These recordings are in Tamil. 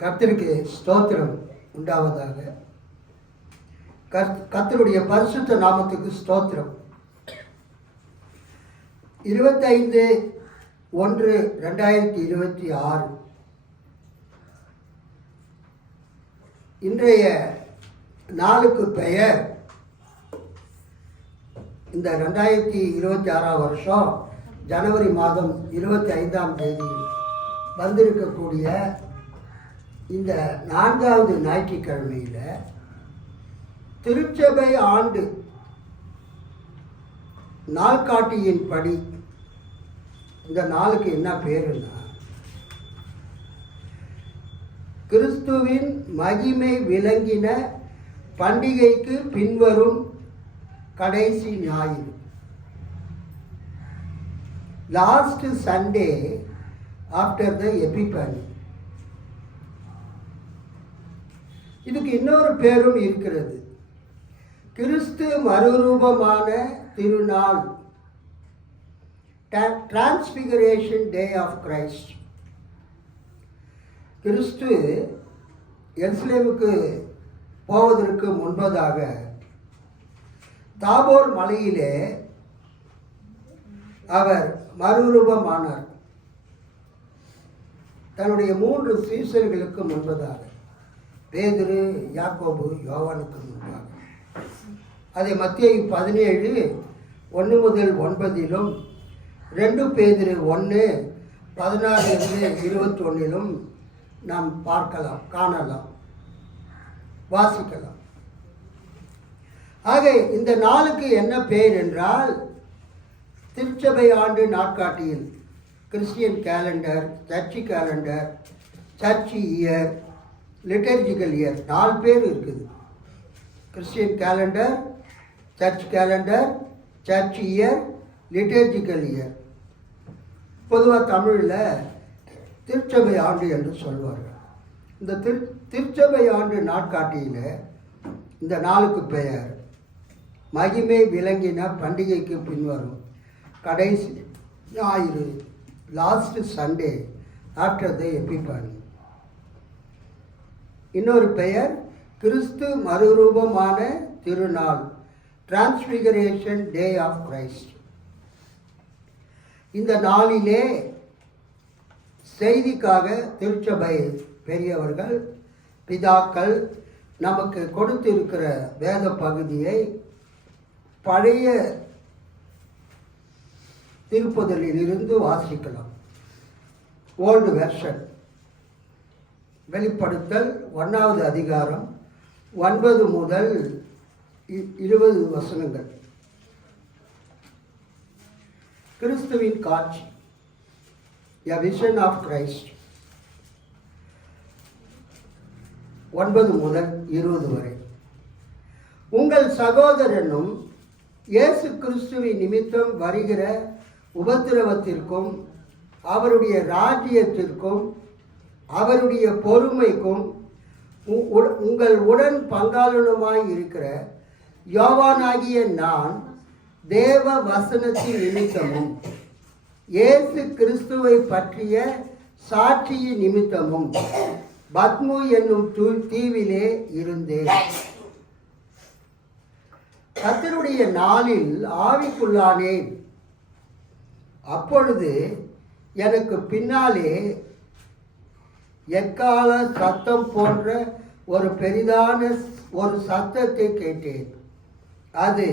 கர்த்தருக்கு ஸ்தோத்திரம் உண்டாவதாக. கர்த்தருடைய பரிசுத்த நாமத்துக்கு ஸ்தோத்திரம். 25/1/2026 இன்றைய நாளுக்கு பெயர், இந்த 2026 வருஷம் ஜனவரி மாதம் 25ஆம் தேதி வந்திருக்கக்கூடிய இந்த 4வது ஞாயிற்றுக்கிழமையில் திருச்சபை ஆண்டு நாள்காட்டியின் படி இந்த நாளுக்கு என்ன பேருன்னா, கிறிஸ்துவின் மகிமை விளங்கின பண்டிகைக்கு பின்வரும் கடைசி ஞாயிறு, last Sunday after the epiphany. இதுக்கு இன்னொரு பேரும் இருக்கிறது, கிறிஸ்து மறுரூபமான திருநாள், டிரான்ஸ்பிகரேஷன் டே ஆஃப் கிரைஸ்ட். கிறிஸ்து எருசலேமுக்கு போவதற்கு முன்பதாக தாபோர் மலையிலே அவர் மறுரூபமானார், தன்னுடைய 3 சீஷர்களுக்கு முன்பதாக, பேதுரு, யாக்கோபு, யோவானுக்கு முன்பாக. அதை மத்தேயு 17:1-9 2 பேதுரு 1:16-21 நாம் பார்க்கலாம், காணலாம், வாசிக்கலாம். ஆக இந்த நாளுக்கு என்ன பெயர் என்றால், திருச்சபை ஆண்டு நாட்காட்டியில் Christian calendar, church calendar, church year, liturgical year 4 பேர் இருக்குது. Christian calendar, church calendar, church year, liturgical year. பொதுவாக தமிழில் திருச்சபை ஆண்டு என்று சொல்வார்கள். இந்த திருச்சபை ஆண்டு நாட்காட்டியில் இந்த நாளுக்கு பெயர் மகிமை விளங்கின பண்டிகைக்கு பின்வரும் கடைசி ஞாயிறு, last Sunday after the epiphany. இன்னொரு பெயர் கிறிஸ்து மறுரூபமான திருநாள், டிரான்ஸ்பிகரேஷன் டே ஆஃப் கிரைஸ்ட். இந்த நாளிலே செய்திக்காக திருச்சபை பெரியவர்கள், பிதாக்கள் நமக்கு கொடுத்திருக்கிற வேத பகுதியை பழைய திருப்புதலில் இருந்து வாசிக்கலாம். ஓல்டு வெர்ஷன், வெளிப்படுத்தல் 1வது அதிகாரம் 9-20 வசனங்கள். கிறிஸ்துவின் காட்சி, a vision of Christ, 9-20 வரை. உங்கள் சகோதரனும் இயேசு கிறிஸ்துவின் நிமித்தம் வருகிற உபத்திரவத்திற்கும் அவருடைய ராஜ்யத்திற்கும் அவருடைய பொறுமைக்கும் உங்கள் உடன் பங்காளனுமாய் இருக்கிற யோவானாகிய நான் தேவ வசனத்தின் நிமித்தமும் இயேசு கிறிஸ்துவை பற்றிய சாட்சியின் நிமித்தமும் பத்மு என்னும் தீவிலே இருந்தேன். கர்த்தருடைய நாளில் ஆவிக்குள்ளானேன். அப்பொழுது எனக்கு பின்னாலே எக்கால சத்தம் போன்ற ஒரு பெரிதான ஒரு சத்தத்தை கேட்டேன். அது,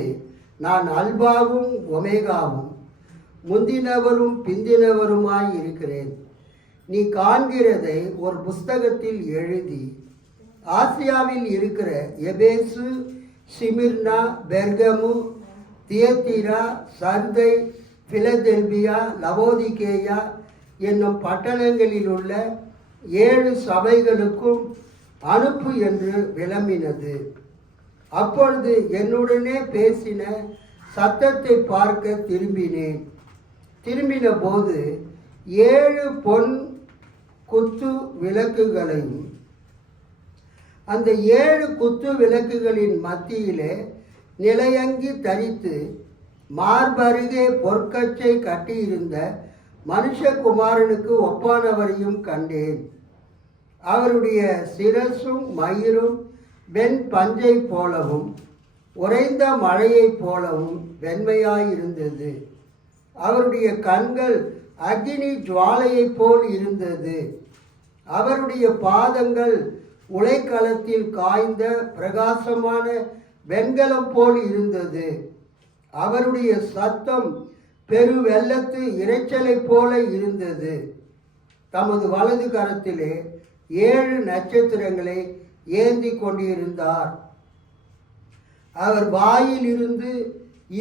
நான் அல்பாவும் ஒமேகாவும், முந்தினவரும் பிந்தினவருமாய் இருக்கிறேன். நீ காண்கிறதை ஒரு புஸ்தகத்தில் எழுதி ஆசியாவில் இருக்கிற எபேசு, சிமிர்னா, பெர்கமு, தியத்தீரா, சர்தை, பிலதெல்பியா, லவோதிகேயா என்னும் பட்டணங்களில் உள்ள 7 சபைகளுக்கும் அனுப்பு என்று விளம்பினது. அப்பொழுது என்னுடனே பேசின சத்தத்தை பார்க்க திரும்பினேன். திரும்பின போது 7 பொன் குத்து விளக்குகளையும் அந்த 7 குத்து விளக்குகளின் மத்தியிலே நிலையங்கி தரித்து மார்பருகே பொற்கச்சை கட்டியிருந்த மனுஷகுமாரனுக்கு ஒப்பானவரையும் கண்டேன். அவருடைய சிரசும் மயிரும் வெண் பஞ்சை போலவும் உறைந்த மழையைப் போலவும் வெண்மையாயிருந்தது. அவருடைய கண்கள் அக்கினி ஜுவாலையைப் போல் இருந்தது. அவருடைய பாதங்கள் உலைக்களத்தில் காய்ந்த பிரகாசமான வெண்கலம் போல் இருந்தது. அவருடைய சத்தம் பெரு வெள்ளத்து இரைச்சலை போல இருந்தது. தமது வலது கரத்திலே 7 நட்சத்திரங்களை ஏந்தி கொண்டிருந்தார். அவர் வாயில் இருந்து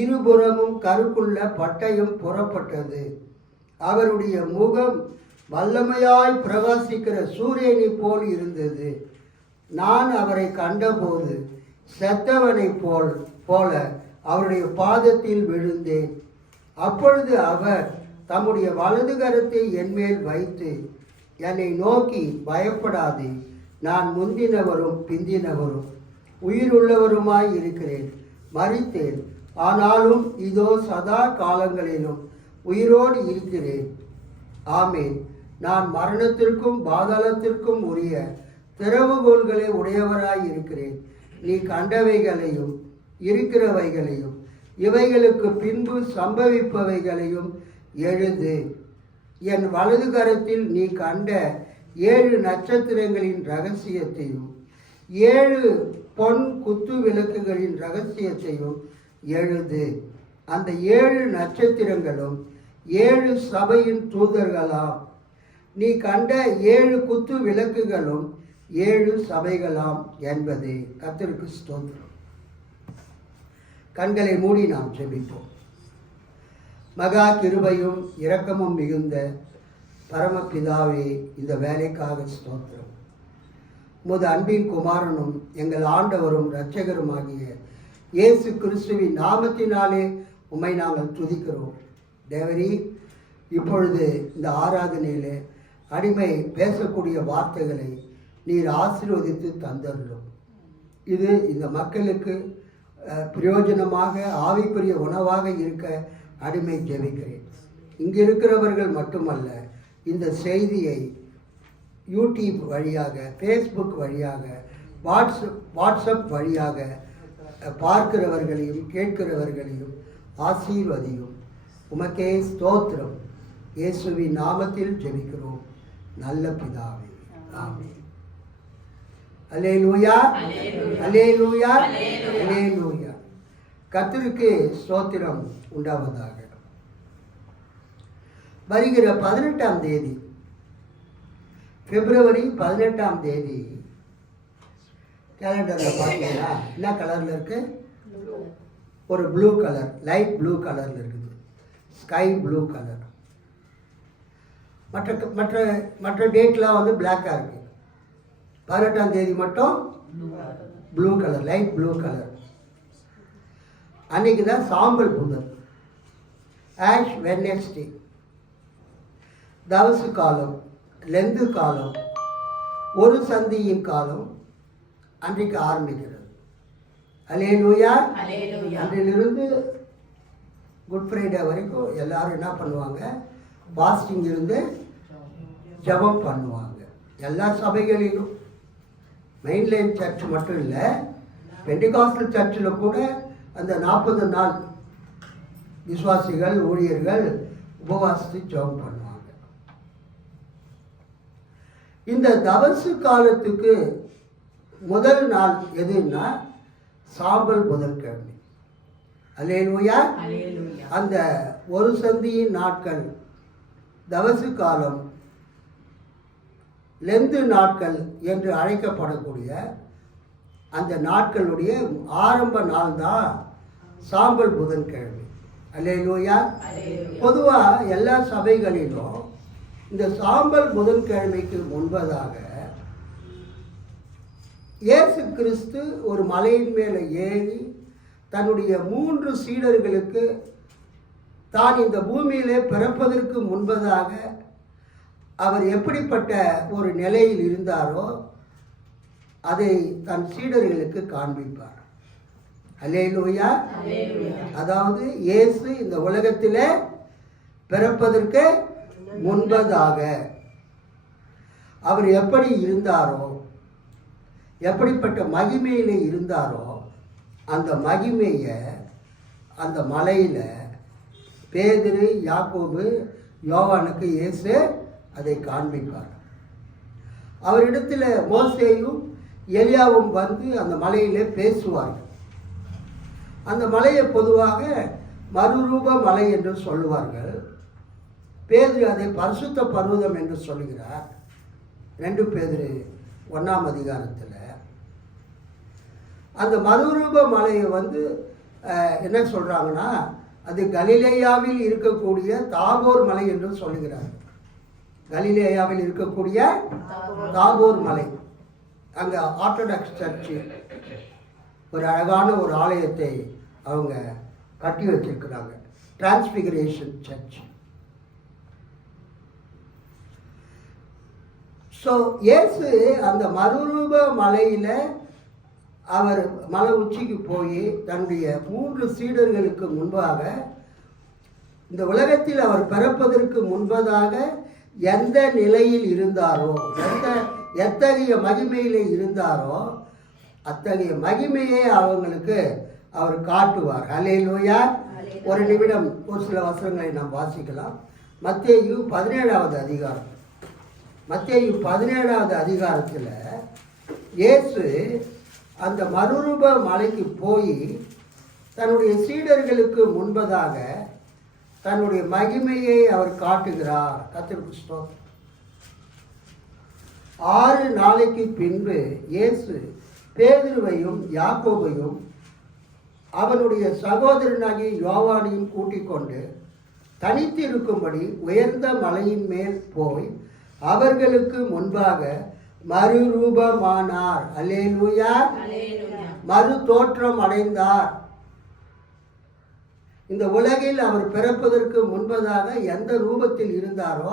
இருபுறமும் கருக்குள்ள பட்டயம் புறப்பட்டது. அவருடைய முகம் வல்லமையாய் பிரகாசிக்கிற சூரியனை போல் இருந்தது. நான் அவரை கண்டபோது செத்தவனை போல அவருடைய பாதத்தில் விழுந்தேன். அப்பொழுது அவர் தம்முடைய வலது கரத்தை என்மேல் வைத்து என்னை நோக்கி, பயப்படாதே, நான் முந்தினவரும் பிந்தினவரும் உயிருள்ளவருமாய் இருக்கிறேன். மரித்தேன், ஆனாலும் இதோ சதா காலங்களிலும் உயிரோடு இருக்கிறேன். ஆமேன். நான் மரணத்திற்கும் பாதாளத்திற்கும் உரிய திறவுகோல்களை உடையவராய் இருக்கிறேன். நீ கண்டவைகளையும் இருக்கிறவைகளையும் இவைகளுக்கு பின்பு சம்பவிப்பவைகளையும் எழுது. என் வலது கரத்தில் நீ கண்ட 7 நட்சத்திரங்களின் இரகசியத்தையும் 7 பொன் குத்து விளக்குகளின் இரகசியத்தையும் எழுது. அந்த 7 நட்சத்திரங்களும் 7 சபையின் தூதர்களாம். நீ கண்ட 7 குத்து விளக்குகளும் 7 சபைகளாம் என்பதே. கர்த்தருக்கு ஸ்தோத்திரம். கண்களை மூடி நாம் ஜெபிப்போம். மகா கிருபையும் இரக்கமும் மிகுந்த பரமபிதாவே, இந்த வேலைக்காக ஸ்தோத்திரம். உமது அன்பின் குமாரனும் எங்கள் ஆண்டவரும் இரட்சகருமாகிய இயேசு கிறிஸ்துவின் நாமத்தினாலே உம்மை நாங்கள் துதிக்கிறோம். தேவரீ, இப்பொழுது இந்த ஆராதனையிலே அடிமை பேசக்கூடிய வார்த்தைகளை நீர் ஆசீர்வதித்து தந்தருளும். இது இந்த மக்களுக்கு பிரயோஜனமாக ஆவிக்குரிய உணவாக இருக்க அடிமை ஜெபிக்கிறேன். இங்கு இருக்கிறவர்கள் மட்டுமல்ல, இந்த செய்தியை யூடியூப் வழியாக, ஃபேஸ்புக் வழியாக, வாட்ஸ்அப் வழியாக பார்க்கிறவர்களையும் கேட்கிறவர்களையும் ஆசீர்வதியும். உமக்கே ஸ்தோத்திரம். இயேசுவின் நாமத்தில் ஜெபிக்கிறோம் நல்ல பிதாவே, ஆமென். அல்லேலூயா, அல்லேலூயா, அல்லேலூயா. கர்த்தருக்கு ஸ்தோத்திரம் உண்டாவதாக. வருகிற 18ஆம் தேதி, பிப்ரவரி 18ஆம் தேதி கேலண்டரில் பார்த்தீங்கன்னா என்ன கலரில் இருக்கு? ஒரு ப்ளூ கலர், லைட் ப்ளூ கலரில் இருக்குது, ஸ்கை ப்ளூ கலர். மற்ற டேட்லாம் வந்து பிளாக்காக இருக்குது. 18ஆம் தேதி மட்டும் blue colour, light blue colour. அன்னைக்கு தான் சாம்பல் புதன், ஆஷ் வெட்னஸ்டே. தவசு காலம், லெந்து காலம், ஒரு சந்தியின் காலம் அன்றைக்கு ஆரம்பிக்கிறது. அல்லேலூயா. அன்றிலிருந்து குட் ஃப்ரைடே வரைக்கும் எல்லாரும் என்ன பண்ணுவாங்க? பாஸ்டிங் இருந்து ஜெபம் பண்ணுவாங்க. எல்லா சபைகளிலும், மெயின்லைன் சர்ச் மட்டும் இல்லை, பெண்டிகாஸ்டல் சர்ச்சில் கூட அந்த 40 நாள் விசுவாசிகள், ஊழியர்கள் உபவாசித்து ஜெபம் பண்ணுவாங்க. இந்த தவசு காலத்துக்கு முதல் நாள் எதுன்னா சாம்பல் புதன்கிழமை. அல்லேலூயா. அந்த ஒரு சந்தியின் நாட்கள், தவசு காலம், லெந்து நாட்கள் என்று அழைக்கப்படக்கூடிய அந்த நாட்களுடைய ஆரம்ப நாள் தான் சாம்பல் புதன்கிழமை. அல்லேலூயா. பொதுவாக எல்லா சபைகளிலும் இந்த சாம்பல் புதன்கிழமைக்கு முன்பதாக இயேசு கிறிஸ்து ஒரு மலையின் மேலே ஏறி தன்னுடைய 3 சீடர்களுக்கு தான் இந்த பூமியிலே பிறப்பதற்கு முன்பதாக அவர் எப்படிப்பட்ட ஒரு நிலையில் இருந்தாரோ அதை தன் சீடர்களுக்கு காண்பிப்பார். அல்லேலூயா. அதாவது இயேசு இந்த உலகத்திலே பிறப்பதற்கு முன்பதாக அவர் எப்படி இருந்தாரோ, எப்படிப்பட்ட மகிமையிலே இருந்தாரோ, அந்த மகிமையை அந்த மலையில் பேதுரு, யாக்கோபு, யோவானுக்கு இயேசு அதை காண்பிப்பார். அவரிடத்தில் மோசேயும் எலியாவும் வந்து அந்த மலையிலே பேசுவார்கள். அந்த மலையை பொதுவாக மறுரூப மலை என்று சொல்லுவார்கள். பேதுரு அதை பரிசுத்த பர்வதம் என்று சொல்லுகிறார். 2 பேதுரு 1ஆம் அதிகாரத்தில் அந்த மறுரூப மலையை வந்து என்ன சொல்கிறாங்கன்னா, அது கலிலேயாவில் இருக்கக்கூடிய தாபோர் மலை என்று சொல்லுகிறார். கலிலேயாவில் இருக்கக்கூடிய தாபோர் மலை. அங்கே ஆர்த்தடாக்ஸ் சர்ச்சு ஒரு அழகான ஒரு ஆலயத்தை அவங்க கட்டி வச்சிருக்கிறாங்க, டிரான்ஸ்பிகரேஷன் சர்ச். ஸோ இயேசு அந்த மறுரூப மலையில் அவர் மலை உச்சிக்கு போய் தன்னுடைய 3 சீடர்களுக்கு முன்பாக, இந்த உலகத்தில் அவர் பிறப்பதற்கு முன்பதாக எந்த நிலையில் இருந்தாரோ, எத்தகைய மகிமையிலே இருந்தாரோ, அத்தகைய மகிமையை அவங்களுக்கு அவர் காட்டுவார். அல்லேலூயா. ஒரு நிமிடம் ஒரு சில வசனங்களை நாம் வாசிக்கலாம். மத்தேயு 17வது அதிகாரம். மத்தேயு 17வது அதிகாரத்தில் இயேசு அந்த மறுரூப மலைக்கு போய் தன்னுடைய சீடர்களுக்கு முன்பதாக தன்னுடைய மகிமையை அவர் காட்டுகிறார். கர்த்தருக்கு ஸ்தோத்திரம். 6 நாளைக்கு பின்பு இயேசு பேதுருவையும் யாக்கோபையும் அவனுடைய சகோதரனாகிய யோவானையும் கூட்டிக் கொண்டு தனித்து இருக்கும்படி உயர்ந்த மலையின் மேல் போய் அவர்களுக்கு முன்பாக மறுரூபமானார். அல்லேலூயா. மறு தோற்றம் அடைந்தார். இந்த உலகில் அவர் பிறப்பதற்கு முன்பதாக எந்த ரூபத்தில் இருந்தாரோ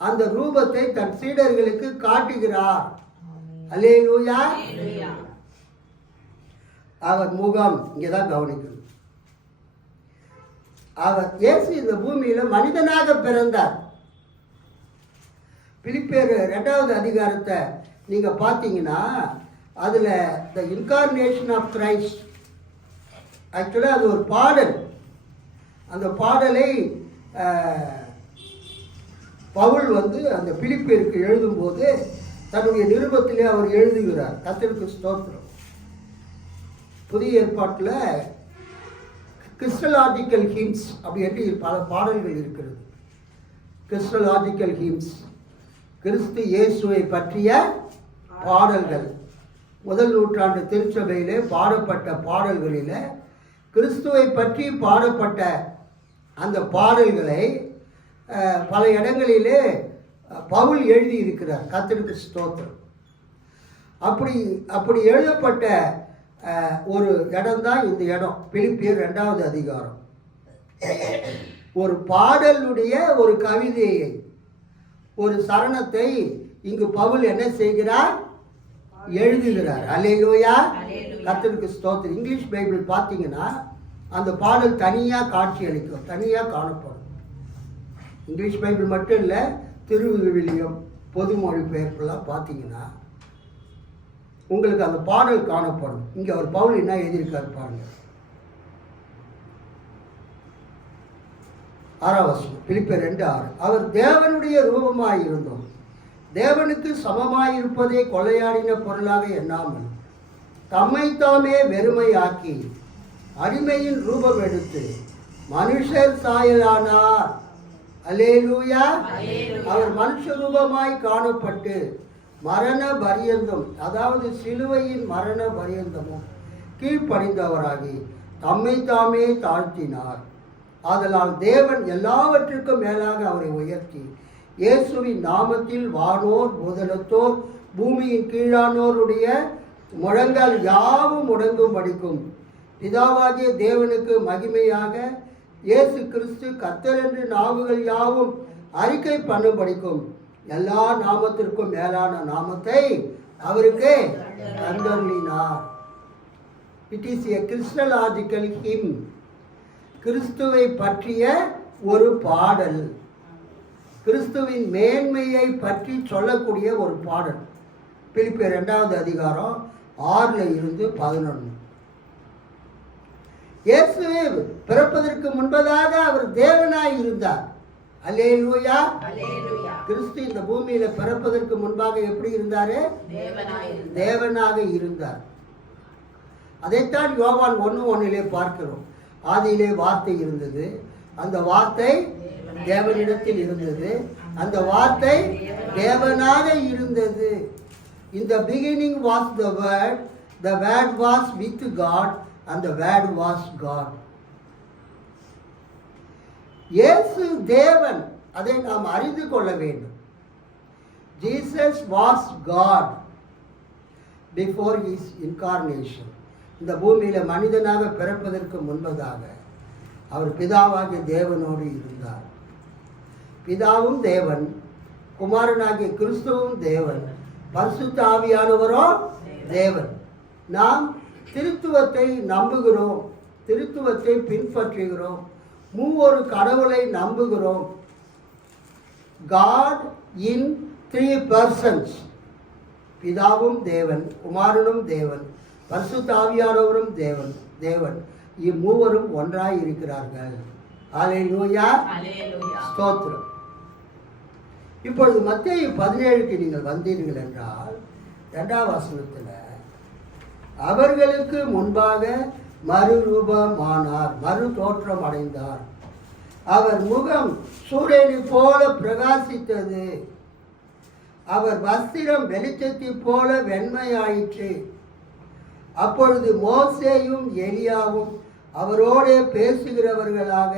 அந்த ரூபத்தை தன் சீடர்களுக்கு காட்டுகிறார். அல்லேலூயா. அவர் முகம் இங்கேதான் கவனிக்கணும். அவர் இயேசு இந்த பூமியில மனிதனாக பிறந்தார். பிலிப்பியர் 2வது அதிகாரத்தை நீங்க பார்த்தீங்கன்னா அதுல த இன்கார்னேஷன் ஆஃப் கிரைஸ்ட், ஆக்சுவலாக அது ஒரு பாடல். அந்த பாடலை பவுல் வந்து அந்த பிலிப்பியருக்கு எழுதும்போது தன்னுடைய நிருபத்திலே அவர் எழுதுகிறார். கர்த்தருக்கு ஸ்தோத்திரம். புதிய ஏற்பாட்டில் கிறிஸ்டலாஜிக்கல் ஹிம்ஸ் அப்படி என்று பல பாடல்கள் இருக்கிறது. கிறிஸ்டலாஜிக்கல் ஹிம்ஸ், கிறிஸ்து இயேசுவை பற்றிய பாடல்கள். முதல் நூற்றாண்டு திருச்சபையிலே பாடப்பட்ட பாடல்களில் கிறிஸ்துவை பற்றி பாடப்பட்ட அந்த பாடல்களை பல இடங்களிலே பவுல் எழுதி இருக்கிறார். கர்த்தருக்கு ஸ்தோத்திரம். அப்படி எழுதப்பட்ட ஒரு இடம்தான் இந்த இடம், பிலிப்பியர் 2வது அதிகாரம். ஒரு பாடலுடைய ஒரு கவிதையை, ஒரு சரணத்தை இங்கு பவுல் என்ன செய்கிறார்? எழுதுகிறார். அல்லேலூயா. கர்த்தருக்கு ஸ்தோத்திரம். இங்கிலீஷ் பைபிள் பார்த்தீங்கன்னா அந்த பாடல் தனியாக காட்சி அளிக்கும், தனியாக காணப்படும். இங்கிலீஷ் பைபிள் மட்டும் இல்லை, திருவிவிலியம், பொது மொழிபெயர்ப்பெல்லாம் பார்த்தீங்கன்னா உங்களுக்கு அந்த பாடல் காணப்படும். இங்கே அவர் பவுல் என்ன எழுதியிருக்காரு பாருங்க. 6ஆம் வசனம், பிலிப்பியர் 2:6. அவர் தேவனுடைய ரூபமாய் இருந்தோம், தேவனுக்கு சமமாயிருப்பதை கொள்ளையாடின பொருளாக எண்ணாமல் தம்மைத்தாமே வெறுமையாக்கி அடிமையின் ரூபம் எடுத்து மனுஷர் சாயலானார். அல்லேலூயா. அவர் மனுஷ ரூபமாய் காணப்பட்டு மரண பரியந்தம், அதாவது சிலுவையின் மரண பரியந்தமும் கீழ்ப்படிந்தவராகி தம்மை தாமே தாழ்த்தினார். ஆதலால் தேவன் எல்லாவற்றுக்கும் மேலாக அவரை உயர்த்தி இயேசுவின் நாமத்தில் வானோர் பூதலத்தோர் பூமியின் கீழானோருடைய முழங்கால் யாவும் முடங்கும் படிக்கும் பிதாவாகிய தேவனுக்கு மகிமையாக இயேசு கிறிஸ்து கர்த்தர் என்று நாவுகள் யாவும் அறிக்கை பண்ணும்படிக்கும் எல்லா நாமத்திற்கும் மேலான நாமத்தை அவருக்கு தந்தருளினார். It is a christological hymn. கிறிஸ்துவை பற்றிய ஒரு பாடல். கிறிஸ்துவின் மேன்மையை பற்றி சொல்லக்கூடிய ஒரு பாடல். பிலிப்பியர் 2வது அதிகாரம் 6 இருந்து 11. இயேசு பிறப்பதற்கு முன்பதாக அவர் தேவனாய் இருந்தார். அல்லேலூயா. கிறிஸ்து இந்த பூமியில பிறப்பதற்கு முன்பாக எப்படி இருந்தாரு? தேவனாக இருந்தார். அதைத்தான் யோவான் 1:1 பார்க்கிறோம். ஆதியிலே வார்த்தை இருந்தது, அந்த வார்த்தை தேவனிடத்தில் இருந்தது, அந்த வார்த்தை தேவனாக இருந்தது. In the beginning was the word was with God, and the word was God. இயேசு தேவன், அதை நாம் அறிந்து கொள்ள வேண்டும். Jesus was God before his incarnation. இந்த பூமியில மனிதனாக பிறப்பதற்கு முன்பதாக அவர் பிதாவாகிய தேவனோடு இருந்தார். பிதாவும் தேவன், குமாரனாகிய கிறிஸ்துவும் தேவன், பரிசுத்த ஆவியானவரோ தேவன். நாம் திருத்துவத்தை நம்புகிறோம், திருத்துவத்தை பின்பற்றுகிறோம், மூவொரு கடவுளை நம்புகிறோம். God in 3 persons. பிதாவும் தேவன், குமாரனும் தேவன், பரிசுத்த ஆவியானவரும் தேவன். இம்மூவரும் ஒன்றாய் இருக்கிறார்கள். அல்லேலூயா, ஸ்தோத்திரம். இப்பொழுது மத்தேயு 17க்கு நீங்கள் வந்தீர்கள் என்றால் 2வது வசனத்தில் அவர்களுக்கு முன்பாக மறுரூபமானார், மறு தோற்றம் அடைந்தார். அவர் முகம் சூரியனை போல பிரகாசித்தது, அவர் வஸ்திரம் வெளிச்சத்தை போல வெண்மையாயிற்று. அப்பொழுது மோசேயும் எலியாவும் அவரோடு பேசுகிறவர்களாக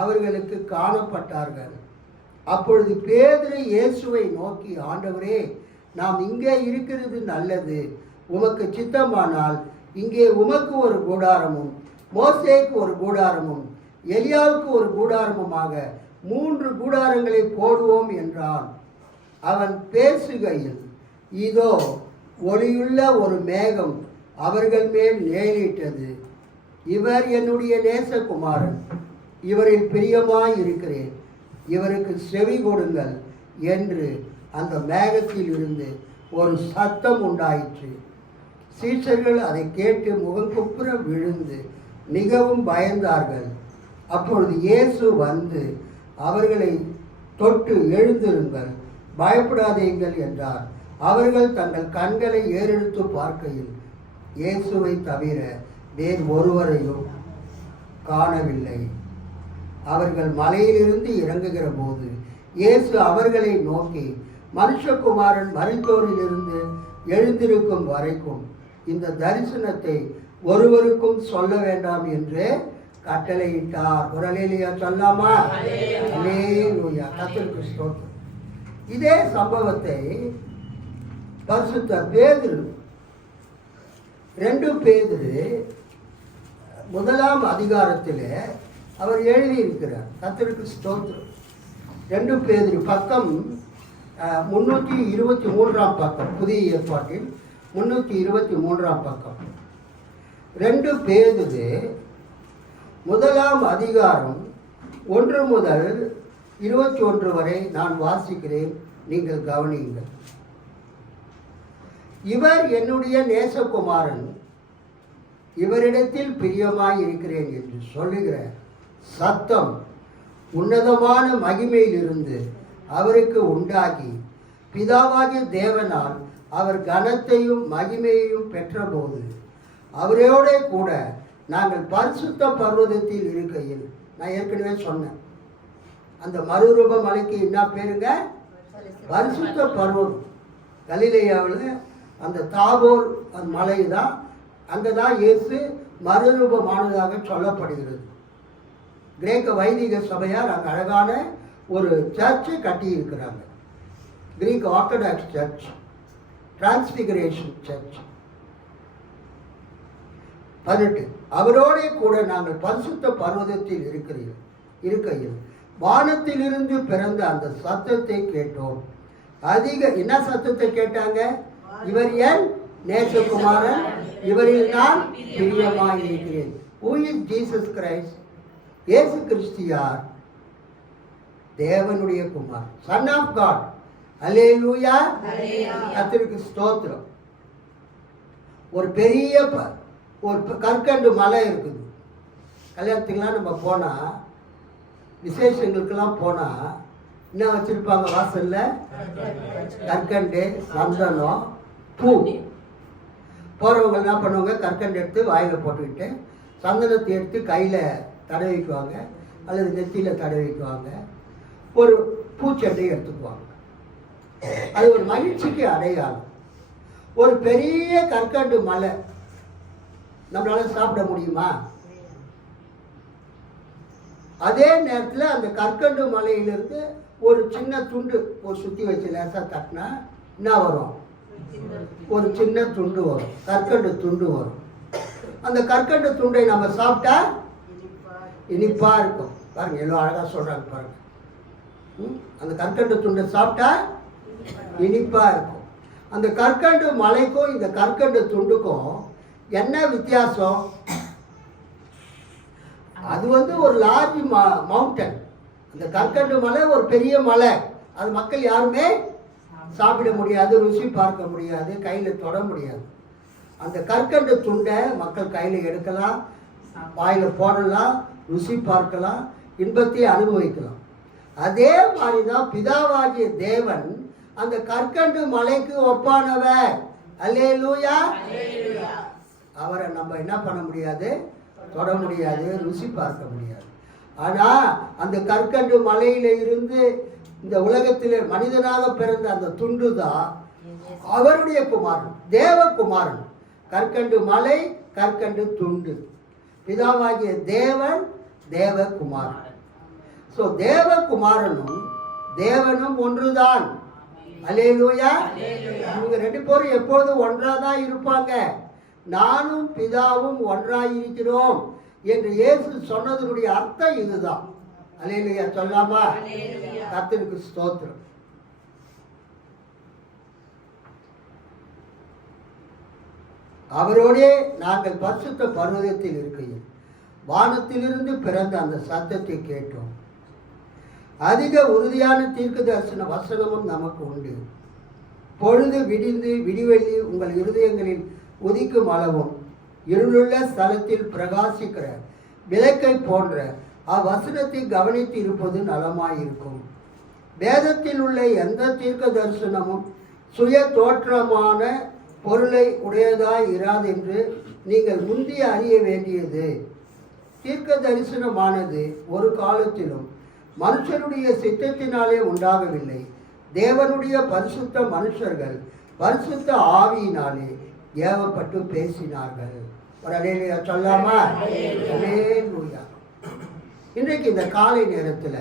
அவர்களுக்கு காணப்பட்டார்கள். அப்பொழுது பேதுரு இயேசுவை நோக்கி, ஆண்டவரே, நாம் இங்கே இருக்கிறது நல்லது. உமக்கு சித்தமானால் இங்கே உமக்கு ஒரு கூடாரமும், மோசேக்கு ஒரு கூடாரமும், எலியாவுக்கு ஒரு கூடாரமுமாக 3 கூடாரங்களை போடுவோம் என்றான். அவன் பேசுகையில் இதோ ஒளியுள்ள ஒரு மேகம் அவர்கள் மேல் நேரிட்டது. இவர் என்னுடைய நேசகுமாரன், இவரில் பிரியமாய் இருக்கிறேன், இவருக்கு செவி கொடுங்கள் என்று அந்த மேகத்தில் இருந்து ஒரு சத்தம் உண்டாயிற்று. சீஷர்கள் அதை கேட்டு முகங்குப்புற விழுந்து மிகவும் பயந்தார்கள். அப்பொழுது இயேசு வந்து அவர்களை தொட்டு, எழுந்திருங்கள், பயப்படாதீர்கள் என்றார். அவர்கள் தங்கள் கண்களை ஏறெடுத்து பார்க்கையில் இயேசுவை தவிர வேறு ஒருவரையும் காணவில்லை. அவர்கள் மலையிலிருந்து இறங்குகிற போது இயேசு அவர்களை நோக்கி, மனுஷகுமாரன் மரித்தோரிலிருந்து எழுந்திருக்கும் வரைக்கும் இந்த தரிசனத்தை ஒருவருக்கும் சொல்ல வேண்டாம் என்று கட்டளையிட்டார். ஒரு அல்லேலூயா சொல்லாமா? அல்லேலூயா, கர்த்தருக்கு ஸ்தோத்திரம். இதே சம்பவத்தை பரிசுத்த பேதுரு 2 பேதுரு 1ஆம் அதிகாரத்தில் அவர் எழுதியிருக்கிறார். கர்த்தருக்கு ஸ்தோத்திரம். 2 பேதுரு பக்கம் 323ஆம் பக்கம், புதிய ஏற்பாட்டில் 323ஆம் பக்கம். 2 பேதுரு 1ஆம் அதிகாரம் 1 முதல் 21 வரை நான் வாசிக்கிறேன், நீங்கள் கவனியுங்கள். இவர் என்னுடைய நேசகுமாரன், இவரிடத்தில் பிரியமாய் இருக்கிறேன் என்று சொல்லுகிற சத்தம் உன்னதமான மகிமையிலிருந்து அவருக்கு உண்டாகி, பிதாவாகிய தேவனால் அவர் கனத்தையும் மகிமையையும் பெற்றபோது அவரோட கூட நாங்கள் பரிசுத்த பர்வதத்தில் இருக்கையில், நான் ஏற்கனவே சொன்னேன், அந்த மறுரூப மலைக்கு என்ன பேருங்க? பரிசுத்த பர்வதம். கலிலேயாவில் அந்த தாபோர் அந்த மலை தான், அங்கே தான் இயேசு மறுரூபமானதாக சொல்லப்படுகிறது. கிரேக்க வைதிக சபையார் அங்கே அழகான ஒரு சர்ச்சை கட்டியிருக்கிறாங்க. Greek Orthodox church, transfiguration church. 18 அவரோட கூட நாங்கள் பரிசுத்த பர்வதத்தில் இருக்கையில் வானத்திலிருந்து பிறந்த அந்த சத்தத்தை கேட்டோம். என்ன சத்தத்தை கேட்டாங்க? இவர் என் நேசகுமாரன், இவரில் நான் பிரியமாய் இருக்கிறேன். Who is Jesus Christ? இயேசு கிறிஸ்து யார்? தேவனுடைய குமார், சன் ஆஃப் காட். அல்லேலூயா, கர்த்தருக்கு ஸ்தோத்திரம். ஒரு பெரிய ஒரு கற்கண்டு மலை இருக்குது. கல்யாணத்துக்கெல்லாம் நம்ம போனால், விசேஷங்களுக்கெல்லாம் போனால் என்ன வச்சுருப்பாங்க வாசலில்? கற்கண்டு, சந்தனம், பூ. போகிறவங்க என்ன பண்ணுவாங்க? கற்கண்டு எடுத்து வாயில் போட்டுக்கிட்டு சந்தனத்தை எடுத்து கையில் தடவிக்குவாங்க அல்லது நெத்தியில் தடவிக்குவாங்க. ஒரு பூச்செண்டையை எடுத்துக்குவாங்க. அது ஒரு மகிழ்ச்சிக்கு அடையாளம். ஒரு பெரிய கற்கண்டு மலை நம்மளால சாப்பிட முடியுமா? அதே நேரத்தில் அந்த கற்கண்டு மலையிலிருந்து ஒரு சின்ன துண்டு ஒரு சுற்றி வச்சு லேசாக தட்டினா என்ன வரும்? ஒரு சின்ன துண்டு வரும், கற்கண்டு துண்டு வரும். அந்த கற்கண்டு துண்டை நம்ம சாப்பிட்டா இனிப்பா இருக்கும். பாருங்க, எவ்வளோ அழகா சொல்றாங்க பாருங்க. அந்த கற்கண்டு துண்டை சாப்பிட்டா இனிப்பா இருக்கும். அந்த கற்கண்டு மலைக்கும் இந்த கற்கண்டு துண்டுக்கும் என்ன வித்தியாசம்? அது ஒரு லார்ஜ் மவுண்டன். அந்த கற்கண்டு மலை ஒரு பெரிய மலை. அது மக்கள் யாருமே சாப்பிட முடியாது, ருசி பார்க்க முடியாது, கையில் தொட முடியாது. அந்த கற்கண்டு துண்டை மக்கள் கையில் எடுக்கலாம், வாயில் போடலாம், ருசி பார்க்கலாம், இன்பத்தை அனுபவிக்கலாம். அதே மாதிரி தான் பிதாவாகிய தேவன் அந்த கற்கண்டு மலைக்கு ஒப்பானவர். அல்லேலூயா. அவரை நம்ம என்ன பண்ண முடியாது? தொட முடியாது, ருசி பார்க்க முடியாது. ஆனால் அந்த கற்கண்டு மலையில இருந்து இந்த உலகத்தில் மனிதனாக பிறந்த அந்த துண்டு தான் அவருடைய குமாரன், தேவகுமாரன். கற்கண்டு மலை, கற்கண்டு துண்டு. பிதாவாகிய தேவன் தேவகுமாரன். ஸோ தேவகுமாரனும் தேவனும் ஒன்றுதான். அல்லேலூயா. இவங்க ரெண்டு பேரும் எப்பொழுதும் ஒன்றாதான் இருப்பாங்க. நானும் பிதாவும் ஒன்றாயிருக்கிறோம் என்று இயேசு சொன்னதனுடைய அர்த்தம் இதுதான். அல்லேலூயா சொல்லாமா? கர்த்தருக்கு ஸ்தோத்திரம். அவரோடே நாங்கள் பரிசுத்த பர்வதத்தில் இருக்கையில் வானத்திலிருந்து பிறந்த அந்த சத்தத்தை கேட்டோம். அதிக உறுதியான தீர்க்க தரிசன வசனமும் நமக்கு உண்டு. பொழுது விடிந்து விடிவெள்ளி உங்கள் இருதயங்களில் உதிக்கும் அளவும் இருளுள்ள ஸ்தலத்தில் பிரகாசிக்கிற விளக்கை போன்ற அவ்வசனத்தை கவனித்து இருப்பது நலமாயிருக்கும். வேதத்தில் உள்ள எந்த தீர்க்க தரிசனமும் சுய தோற்றமான பொருளை உடையதாய் இராது என்று நீங்கள் முந்தி அறிய வேண்டியது. தீர்க்க தரிசனமானது ஒரு காலத்திலும் மனுஷனுடைய சித்தத்தினாலே உண்டாகவில்லை. தேவனுடைய பரிசுத்த மனுஷர்கள் பரிசுத்த ஆவியினாலே ஏவப்பட்டு பேசினார்கள். ஒரு அல்லேலூயா சொல்லாமா? அல்லேலூயா. இன்றைக்கு இந்த காலை நேரத்தில்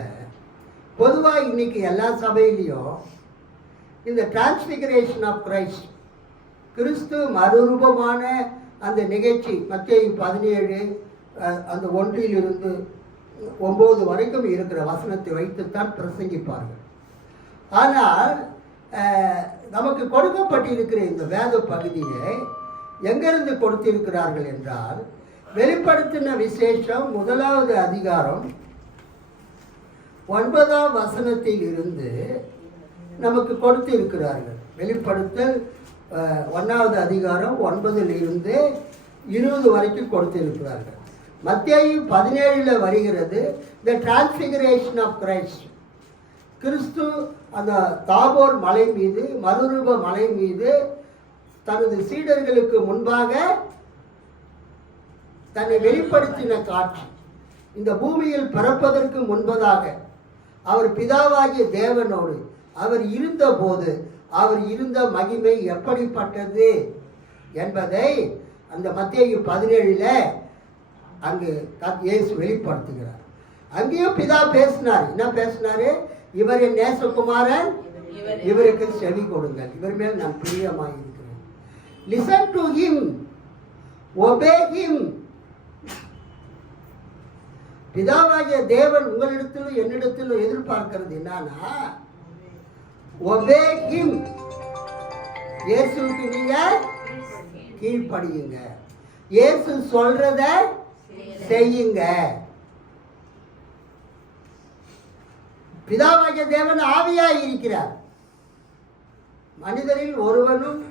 பொதுவாக இன்னைக்கு எல்லா சபையிலையும் இந்த டிரான்ஸ்பிகரேஷன் ஆஃப் கிரைஸ்ட், கிறிஸ்து மறுரூபமான அந்த நிகழ்ச்சி மத்தேயு 17 அந்த 1 to 9 வரைக்கும் இருக்கிற வசனத்தை வைத்துத்தான் பிரசங்கிப்பார்கள். ஆனால் நமக்கு கொடுக்கப்பட்டிருக்கிற இந்த வேத பகுதியை எங்கிருந்து கொடுத்திருக்கிறார்கள் என்றால், வெளிப்படுத்தின விசேஷம் 1வது அதிகாரம் 9ஆம் வசனத்தில் இருந்து நமக்கு கொடுத்திருக்கிறார்கள். வெளிப்படுத்தல் 1வது அதிகாரம் 9ல் இருந்து 20 வரைக்கும் கொடுத்திருக்கிறார்கள். மத்தேயு 17 வருகிறது த டிரான்ஸ்பிகரேஷன் ஆஃப் கிரைஸ்ட். கிறிஸ்து அந்த தாபோர் மலை மீது, மறுரூப மலை மீது தனது சீடர்களுக்கு முன்பாக தன்னை வெளிப்படுத்தின காட்சி. இந்த பூமியில் பிறப்பதற்கு முன்பதாக அவர் பிதாவாகிய தேவனோடு அவர் இருந்த போது அவர் இருந்த மகிமை எப்படிப்பட்டது என்பதை அந்த மத்தேயு 17 அங்கு இயேசு வெளிப்படுத்துகிறார். அங்கேயும் பிதா பேசினார். என்ன பேசினாரு? இவர் என் நேசகுமாரன், இவருக்கு செவி கொடுங்கள், இவர் மேல் நான் பிரியமாக இருக்கிறேன். Listen to him, obey him. பிதாவாகிய தேவன் உங்களிடத்திலும் என்னிடத்திலும் எதிர்பார்க்கிறது என்னன்னா, ஒபே ஹிம். இயேசுவுக்கு நீங்க கீழ்ப்படியுங்க, இயேசு சொல்றத செய்யுங்க. பிதாவாகிய தேவன் ஆவியாய் இருக்கிறார். மனிதரில் ஒருவனும்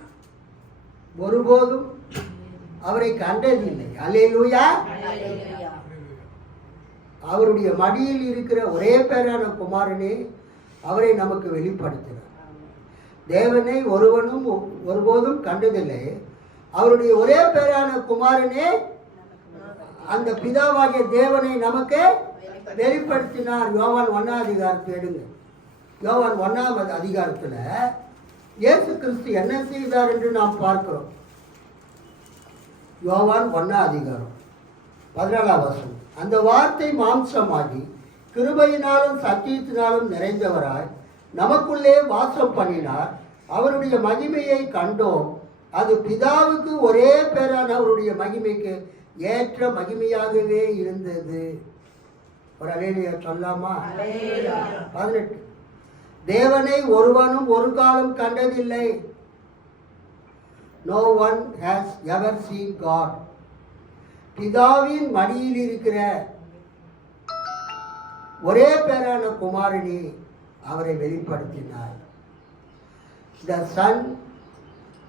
ஒருபோதும் அவரை கண்டதில்லை. அல்லேலூயா. அவருடைய மடியில் இருக்கிற ஒரே பேரான குமாரனே அவரை நமக்கு வெளிப்படுத்தினார். தேவனை ஒருவனும் ஒருபோதும் கண்டதில்லை. அவருடைய ஒரே பேரான குமாரனே அந்த பிதாவாகிய தேவனை நமக்கு வெளிப்படுத்தினார். யோவான் 1ஆம் அதிகாரத்தை எடுங்க. யோவான் 1ஆம் அதிகாரத்தில் இயேசு கிறிஸ்து என்ன செய்தார் என்று நாம் பார்க்கிறோம். யோவான் 1ஆம் அதிகாரம் 14ஆம் வசனம். அந்த வார்த்தை மாம்சமாகி கிருபையினாலும் சத்தியத்தினாலும் நிறைந்தவராய் நமக்குள்ளே வாசம் பண்ணினார். அவருடைய மகிமையை கண்டோம். அது பிதாவுக்கு ஒரே பேரான அவருடைய மகிமைக்கு ஏற்ற மகிமையாகவே இருந்தது. ஒரு அல்லேலூயா சொல்லாமா? 18. தேவனை ஒருவனும் ஒரு காலம் கண்டதில்லை. No one has ever seen God. பிதாவின் மடியில் இருக்கிற ஒரே பேரான குமாரனே அவரை வெளிப்படுத்தினார். The Son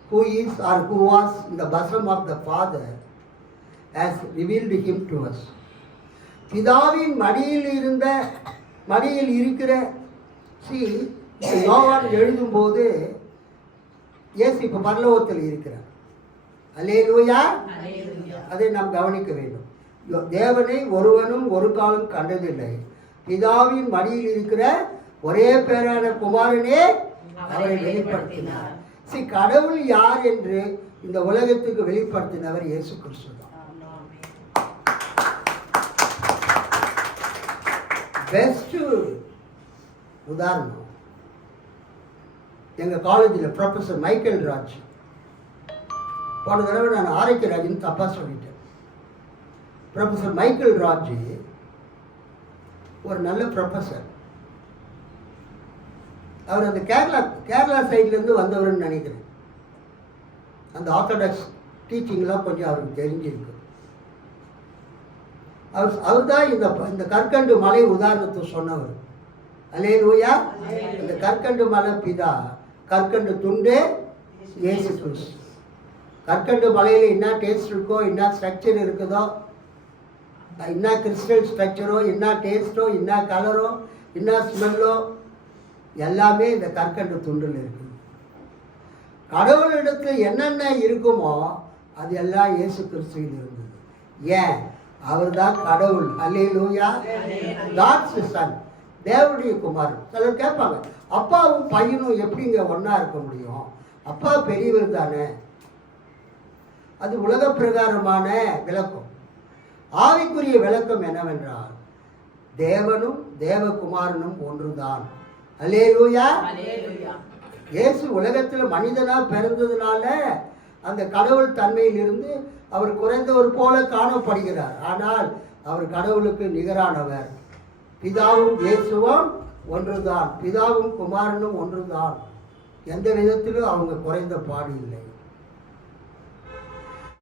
who is or who was in the bosom of the Father has revealed him to us. பிதாவின் மடியில் இருக்கிற யோவான் எழுதும்போது இயேசு இப்ப பரலோகத்தில் இருக்கிறார். அல்லேலூயா. அதை நாம் கவனிக்க வேண்டும். தேவனை ஒருவனும் ஒரு காலம் கண்டதில்லை. பிதாவின் மடியில் இருக்கிற ஒரே பேரான குமாரனே அவரை வெளிப்படுத்தினார். கடவுள் யார் என்று இந்த உலகத்துக்கு வெளிப்படுத்தினவர் இயேசு கிறிஸ்து தான். பெஸ்ட் உதாரணம் எங்க காலேஜில் ப்ரொஃபஸர் மைக்கேல் ராஜ். போன தடவை நான் ஆரோக்கிய ராஜ்னு தப்பா சொல்லிட்டேன். ப்ரொஃபஸர் மைக்கேல் ராஜ் ஒரு நல்ல ப்ரொஃபஸர். அவர் அந்த கேரளா சைட்லேருந்து வந்தவர்னு நினைக்கிறேன். அந்த ஆர்த்தடாக்ஸ் டீச்சிங்லாம் கொஞ்சம் அவருக்கு தெரிஞ்சிருக்கு. அவர் தான் இந்த கற்கண்டு மலை உதாரணத்தை சொன்னவர். அல்லேலூயா. இந்த கற்கண்டு மலை பிதா, கற்கண்டு துண்டு இயேசு கிறிஸ்து. கற்கண்டு மலையில் என்ன டேஸ்ட் இருக்கோ, என்ன ஸ்ட்ரக்சர் இருக்குதோ, என்ன கிறிஸ்டல் ஸ்ட்ரக்சரோ, என்ன டேஸ்ட்டோ, என்ன கலரோ, என்ன ஸ்மெல்லோ, எல்லாமே இந்த கற்கண்டு துண்டில் இருக்குது. கடவுளிடத்தில் என்னென்ன இருக்குமோ அது எல்லாம் இயேசு கிறிஸ்துவில் இருந்தது. ஏன்? அவர் தான் கடவுள். அல்லேலூயா. காட்ஸ் சன், தேவனுடைய குமாரன். சிலர் கேட்பாங்க, அப்பாவும் பையனும் எப்படிங்க ஒன்றா இருக்க முடியும்? அப்பா பெரியவர் தானே. அது உலக பிரகாரமான விளக்கம். ஆவிக்குரிய விளக்கம் என்னவென்றால் தேவனும் தேவகுமாரனும் ஒன்றுதான். அல்லேலூயா. இயேசு உலகத்தில் மனிதனா பிறந்ததுனால அந்த கடவுள் தன்மையிலிருந்து அவர் குறைந்தவர் போல காணப்படுகிறார். ஆனால் அவர் கடவுளுக்கு நிகரானவர். பிதாவும் இயேசுவும் ஒன்றுதான். பிதாவும் குமாரனும் ஒன்றுதான். எந்த விதத்திலும் அவங்க குறைந்த பாடு இல்லை.